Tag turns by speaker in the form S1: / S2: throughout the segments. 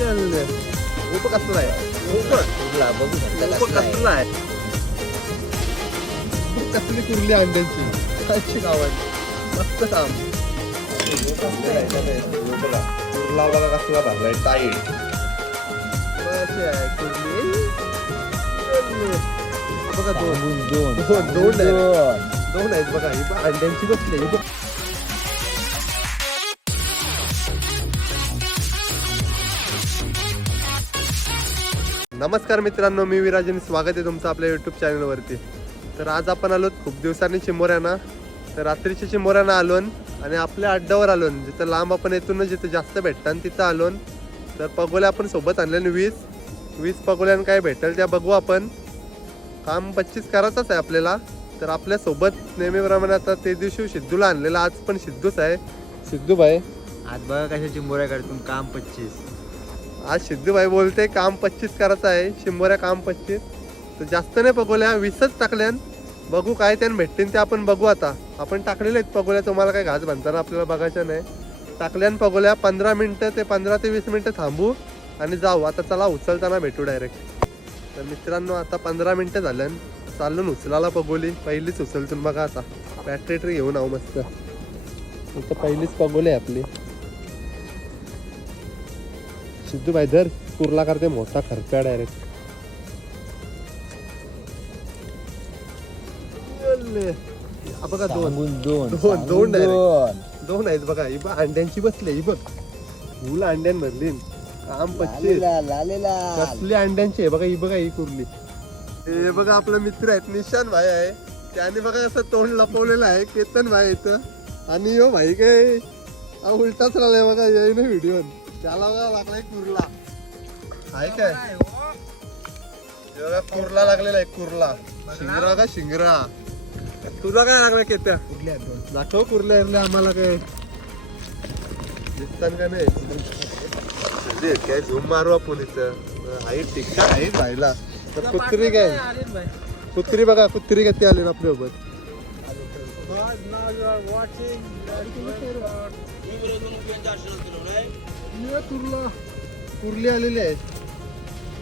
S1: उप कसला आहे उप
S2: कुर्ला बघू शकता
S1: उप
S2: कसला.
S1: कसला आहे कसली कुर्ली अंड्यांची कायची गावात मस्त काम कुर्ला बघा कसला भरलाय टाईट कशी आहे कुर्ली हा बघा दोन
S2: दोन
S1: दोन, दोन direct.
S2: दोन.
S1: आहेत बघा ही पण अंड्यांची बसली ही बघ. नमस्कार मित्रांनो मी विराजन. स्वागत आहे तुमचं आपल्या यूट्यूब चॅनलवरती तर आज आपण आलो खूप दिवसांनी चिमोऱ्याना तर रात्रीच्या चिमोऱ्याना आलो आणि आपल्या अड्ड्यावर आलो जिथं लांब आपण येतून जिथं जास्त भेटतात तिथं आलो तर पगोल्या आपण सोबत आणले वीस. वीस पगोल्यानं काय भेटेल त्या बघू आपण. काम पच्चीस करायचंच आहे आपल्याला. तर आपल्यासोबत नेहमीप्रमाणे आता ते दिवशी सिद्धूला आणलेला. आज पण सिद्धूच आहे. सिद्धू भाई
S2: आज बघा कशा चिंबोऱ्या काढतून काम पच्चीस.
S1: आज सिद्धू भाई बोलते काम पच्चीस करायचं आहे शिंबोऱ्या काम पच्चीस. तर जास्त नाही पगोल्या वीसच टाकल्यान. बघू काय त्यानं भेटतील ते आपण बघू आता. आपण टाकलेले आहेत पगोल्या तुम्हाला काय घास बांधताना आपल्याला बघायचं नाही. टाकल्यान पगोल्या पंधरा मिनटं ते पंधरा ते वीस मिनटं थांबू आणि जाऊ. आता चला उचलताना भेटू डायरेक्ट तर मित्रांनो आता पंधरा मिनटं झाल्यान चालून उचलाला पगोली. पहिलीच उचलतून बघा आता. बॅटरी ट्री घेऊन आहो मस्त. पहिलीच पगोली आहे आपली. सिद्धू भाई धर कुर्ला करते मोठा खर्चा डायरेक्ट बघा दोन.
S2: दोन
S1: दोन, दोन direct.
S2: दोन.
S1: दोन आहेत बघा ही बघ अंड्यांची बसली ही बघ. फुल अंड्यांमधली. काम पच्चीस. कसली अंड्यांची आहे बघा ही बघा ही कुर्ली. हे बघा आपला मित्र आहेत निशान भाई आहे. त्याने बघा असं तोंड लपवलेलं आहे केतन भाई इथं. आणि यो भाई काय हा उलटाच राहिलाय बघा येई ना व्हिडिओ त्याला बघा लागलाय कुर्ला. आहे काय? हे. बघा कुर्ला लागलेला आहे कुर्ला. शिंगरा का शिंगरा? तुला काय लागलं केत्या?
S2: कुठल्या दोन.
S1: दाखव कुर्ल्या इरल्या आम्हाला काय. दिसतात का नाही? अरे, काय झूम मारू आपण इथं. हाईट ठीक हाईट राहिला. तर कुत्री काय? कुत्री बघा कुत्री किती आली ना आपल्यासोबत कुर्ला कुर्ली आलेली आहे.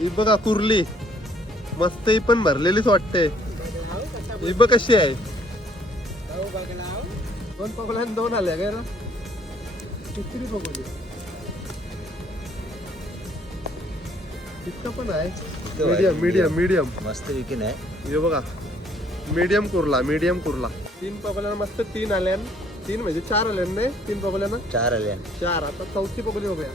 S1: ही बघा कुर्ली मस्त ही पण भरलेलीच वाटते. ही बघ कशी आहे. दोन आणि दोन आल्या काय किती पगोली इतकं पण आहे. मीडियम मीडियम मीडियम
S2: मस्त विकीन आहे
S1: हे बघा. मीडियम कुर्ला मीडियम कुर्ला. तीन पगोल्यानं मस्त तीन आल्यान तीन म्हणजे चार आल्यान नाही तीन पगोल्यानं
S2: चार आल्या
S1: चार. आता चौथी पगोली बघूया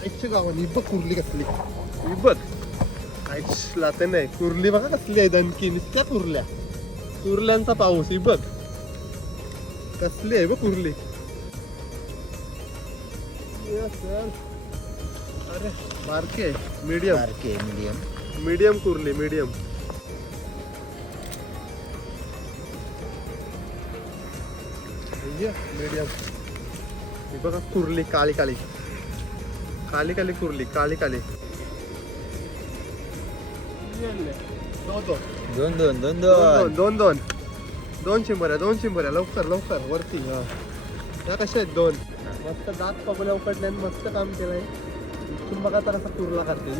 S1: आईच्या गावाने ही बघ कुर्ली कसली. ही बघ. आईला ते नाही. कुर्ली बघा कसली आहे दणकी. नुसत्या कुर्ल्या. कुर्ल्यांचा पाऊस ही बघ. कसली आहे बघ कुर्ली. अरे बारकी आहे. मीडियम.
S2: सारखे मीडियम.
S1: मीडियम कुर्ली मीडियम. मीडियम. ही बघा कुरली काळी काळी काली काली कुर्ली काळी काली. दोन दोन
S2: दोन दोन. दोन
S1: दोन
S2: दोन.
S1: शिंबऱ्या दोन शिंबऱ्या. लवकर लवकर वरती. ह्या कशा आहेत दोन? मस्त दात कपड्या उकडल्याने मस्त काम केलंय. तुम्ही बघा तर असं कुर्ला करते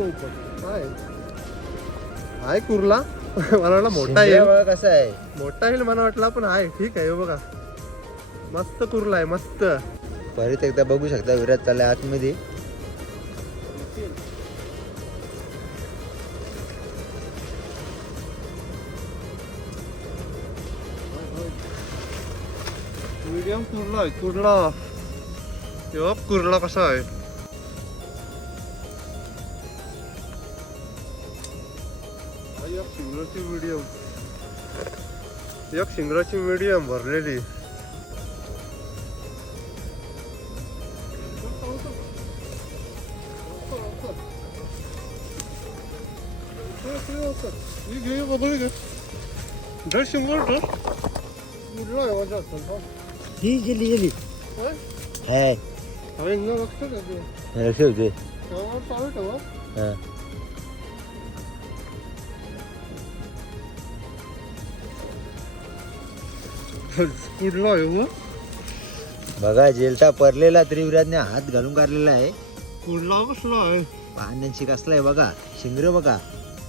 S1: काय हाय कुर्ला. मला वाटलं मोठा येईल.
S2: कसा आहे?
S1: मोठा येईल मला वाटला पण हाय ठीक आहे बघा. मस्त कुर्ला आहे मस्त.
S2: परत एकदा बघू शकता विराट चाललाय आतमध्ये.
S1: मीडियम कुर्ला आहे कुर्ला. तेव्हा कुर्ला कसा आहे. यार शिंगराची मिडियम एक शिंगराची मिडियम भरलेली दर शिंगर दर मुडला आहे माझ्या हाताला
S2: ही गेली गेली हे
S1: काय इंगा लक्ष ठेवते
S2: लक्ष
S1: ठेवते चालू ठेवा
S2: हां
S1: आहे मग
S2: बघा जेलता परलेला तरी विराजने हात घालून काढलेला आहे.
S1: कुठला कसला आहे?
S2: पाण्याची कसला आहे बघा. शिंगर बघा.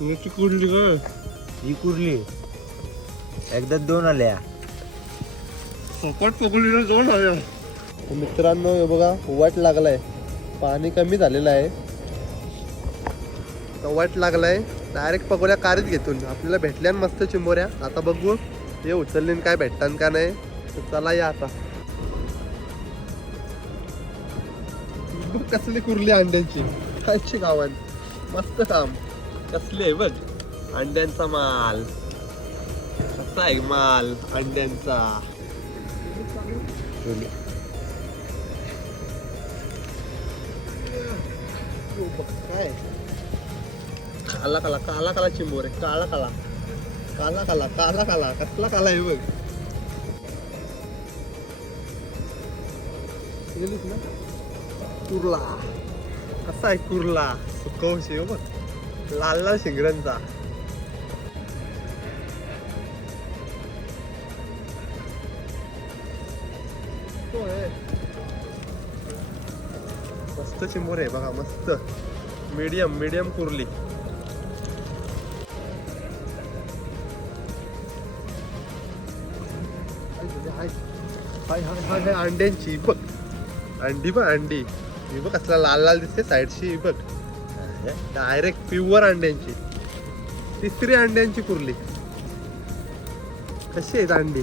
S1: याची कुठली काय
S2: ही कुरली एकदा दोन आल्या.
S1: सपाट पकडलीला दोन आल्या. मित्रांनो हे बघा वाट लागलाय. पाणी कमी झालेलं आहे. तर वाट लागलाय. डायरेक्ट पकोड्या कारीत घेतून. आपल्याला भेटल्या मस्त चिंबोऱ्या. आता बघू. हे उचललीन काय भेटतान का नाही? चला या आता. कसली कुरली अंड्यांची? खायची गावात. मस्त काम. कसली आहे बघ. अंड्यांचा माल. कसा आहे माल अंड्यांचा? काय काला काला काला काला चिंबोरे काला काला. काला काला काला काला कसला काला आहे बघ ना? कुर्ला. कसा आहे कुर्ला? सुकवशी हो बघ. लाल लाल शिंगरांचा मस्त चिंबोर आहे बघा मस्त. मीडियम मीडियम कुर्ली. अंड्यांची बघ. अंडी बघ अंडी. ही बघ कसला लाल लाल दिसते साईडची बघ. डायरेक्ट प्युअर अंड्यांची. तिसरी अंड्यांची कुर्ली. कशी आहेत अंडी?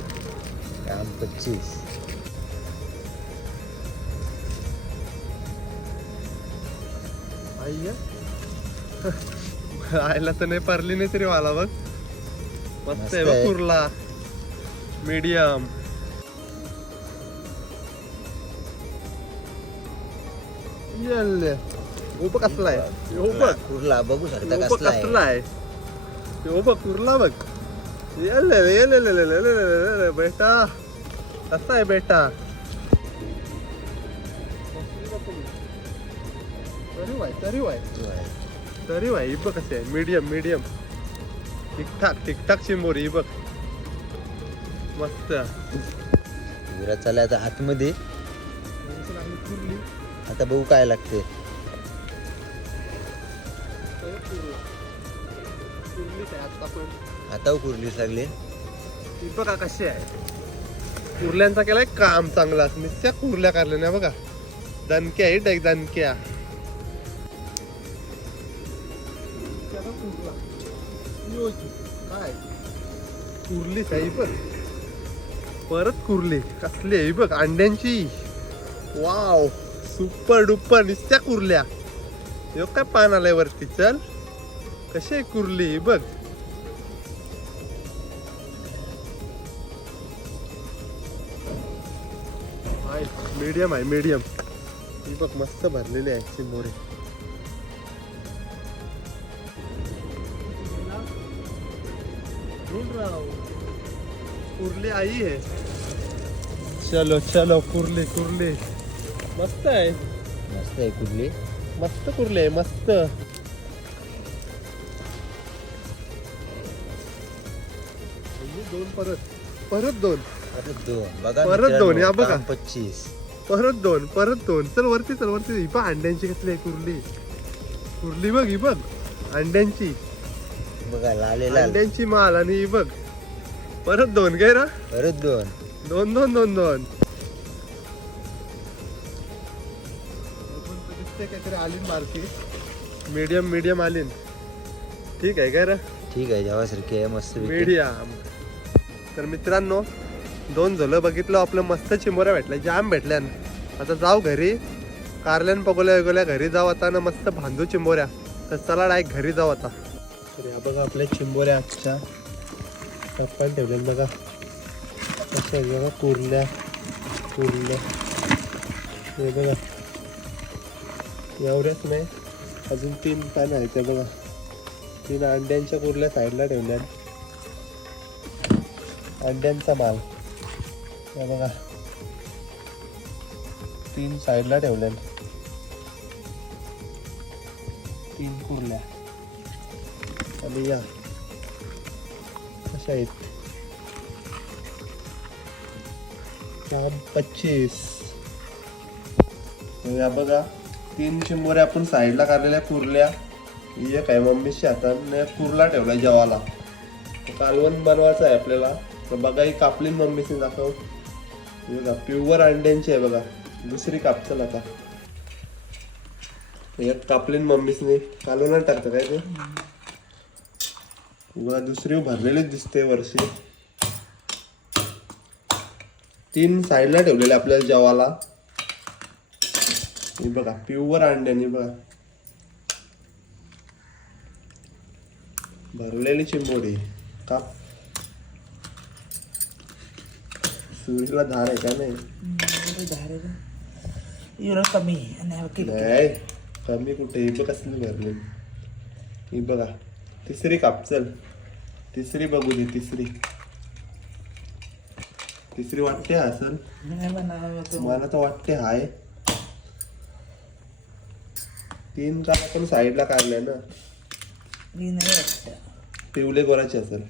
S2: पच्चीस.
S1: आयला तर नाही परली नाही तरी मला बघ. मस्त आहे बघ. कुर्ला. मीडियम हो बघ कसला आहे हो बघ
S2: कुरला बघू शकता
S1: बघ
S2: कसला
S1: कसला
S2: आहे
S1: आहे हो बघ कुर्ला बघ येले येले येले येले बेटा कसा आहे बेटा तरी वाय तरी वाय तरी वाय ही बघ कशी आहे मीडियम मीडियम ठीकठाक ठीकठाक चिंबोरी ही बघ मस्त
S2: विराज चालला आता आतमध्ये आता बघू काय लागते आता कुरली लागली.
S1: ही बघा कशी आहे. कुर्ल्यांचा केलाय काम चांगला. नुसत्या कुर्ल्या काढल्या ना बघा. दणक्या आहे डायरेक्ट दणक्या काय? कुर्लीच आहे बघ. परत कुर्ली. कसली आहे बघ. अंड्यांची. वाव. सुपर डुप्पर नुसत्या कुरल्या. यो काय पान आलाय वरती चल. कशी आहे बघ. आहे मीडियम आहे मीडियम ही बघ मस्त भरलेली आहे चिंबोरे कुर्ली आई है चलो चलो कुर्ली कुर्ली. मस्त आहे.
S2: मस्त आहे कुरली
S1: मस्त कुर्ली आहे? मस्त. दोन परत. परत दोन.
S2: परत दोन. बघा
S1: परत
S2: मित्रांनो,
S1: दोन, या बघा.
S2: काम पच्चीस.
S1: परत दोन परत दोन. चल वरती चल वरती. ही बघ अंड्यांची कसली आहे कुर्ली. कुर्ली बघ ही बघ. अंड्यांची.
S2: बघा लाले लाल.
S1: अंड्यांची माल आणि ही बघ. परत दोन काय रा
S2: परत दोन.
S1: दोन दोन दोन दोन. काहीतरी आलीन मारती. मीडियम मीडियम आलीन. ठीक आहे काय रा?
S2: ठीक आहे जेवासारखी आहे मस्त
S1: मीडियम. तर मित्रांनो दोन झालं बघितलं आपलं मस्त चिंबोऱ्या भेटल्या जाम भेटल्या. आता जाऊ घरी. कारल्यान पगोल्या वगोल्या घरी जाऊ आता ना मस्त बांधू चिंबोऱ्या तर चला डायरेक्ट घरी जाऊ आता. तर या बघा आपल्या चिंबोऱ्या आजच्या. टप्प्यान ठेवल्या बघा. आहेत बघा कुरल्या. कुरल्या. हे बघा. एवढ्याच नाही. अजून तीन पॅन आहेत त्या बघा. तीन अंड्यांच्या कुरल्या साईडला ठेवल्या अंड्यांचा माल. त्या बघा. तीन साईडला ठेवल्या तीन कुरल्या. आणि या. कशा आहेत. पच्चीस. या बघा. तीन शिंबोऱ्या आपण साईडला काढलेल्या कुरल्या. एक आहे मम्मीच्या हातात कुरला ठेवला जेवाला कालवण बनवायचं आहे आपल्याला. तर बघा ही कापली मम्मीने हो. दाखव बघा प्युअर अंड्यांची आहे बघा. दुसरी कापचल आता एक कापलीन मम्मीसने कालवण टाकतं काय ते? बघा दुसरी भरलेलीच दिसते वर्षी तीन साईडला ठेवलेले आपल्याला जेवाला हे बघा प्युअर अंड्यानी बघा. भरलेली चिंबोरी काप सुरीला धार आहे का नाही?
S3: एवढं कमी?
S1: नाही कमी कुठे? ही बघ कसली भरली. ही बघा तिसरी कापचल तिसरी बघू दे तिसरी. तिसरी वाटते हा असल
S3: तो.
S1: मला तर वाटते हाय. तीन का आपण साईडला काढल्या ना.
S3: मी नाही वाटतं.
S1: पिवले गोराचे असेल.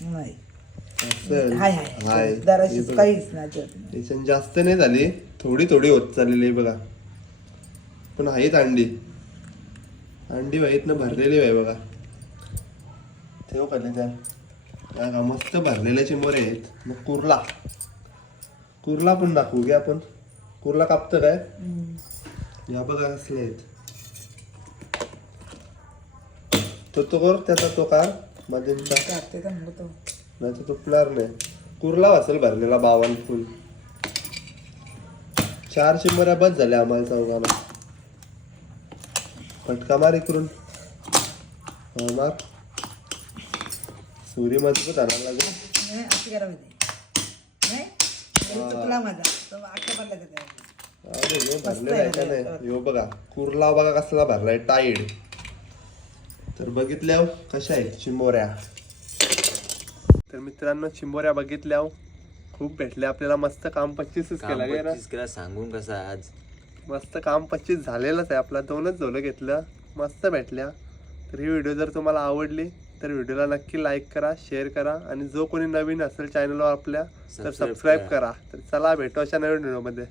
S3: नाही.
S1: असेल.
S3: हाय
S1: हाय.
S3: हाय. जराशी
S1: बघा.
S3: काहीच नाही त्यात. नाही.
S1: त्याच्यानं जास्त नाही झाली. थोडी थोडी होत चाललेली आहे बघा. पण आहेत अंडी. अंडी वाईत ना भरलेली आहे बघा. ठेव खाली त्या या का मस्त भरलेल्या चिंबोरे आहेत. मग कुर्ला. कुर्ला पण दाखवू घ्या आपण. कुर्ला कापतं काय?
S3: हम्म.
S1: या बघा असले आहेत तो तो कर त्याचा तो कार मध्यमचा
S3: काढते का म्हणलं तो
S1: नाही तर तुटणार नाही कुर्ला असेल भरलेला बावन फुल चार शिंबऱ्या बस झाल्या आम्हाला चौघाला फटका मार इकडून. हा, मार. सुरी मजबूत आणायला लागेल.
S3: चुकला माझा
S1: भरलेला आहे का नाही? ह्यो बघा कुर्ला बघा कसला भरलाय टाईड तर बघितल्या कशा आहेत चिंबोऱ्या? तर मित्रांनो चिंबोऱ्या बघितल्या खूप भेटल्या आपल्याला मस्त काम पच्चीसच केला
S2: सांगून कसा आज?
S1: मस्त काम पच्चीस झालेलंच आहे. आपला दोनच झोलं घेतलं मस्त भेटल्या. तर ही व्हिडिओ जर तुम्हाला आवडली तर व्हिडिओला नक्की लाईक करा शेअर करा. आणि जो कोणी नवीन असेल चॅनलवर आपल्या तर सबस्क्राईब
S2: करा.
S1: करा. तर चला भेटू अशा नवीन व्हिडिओमध्ये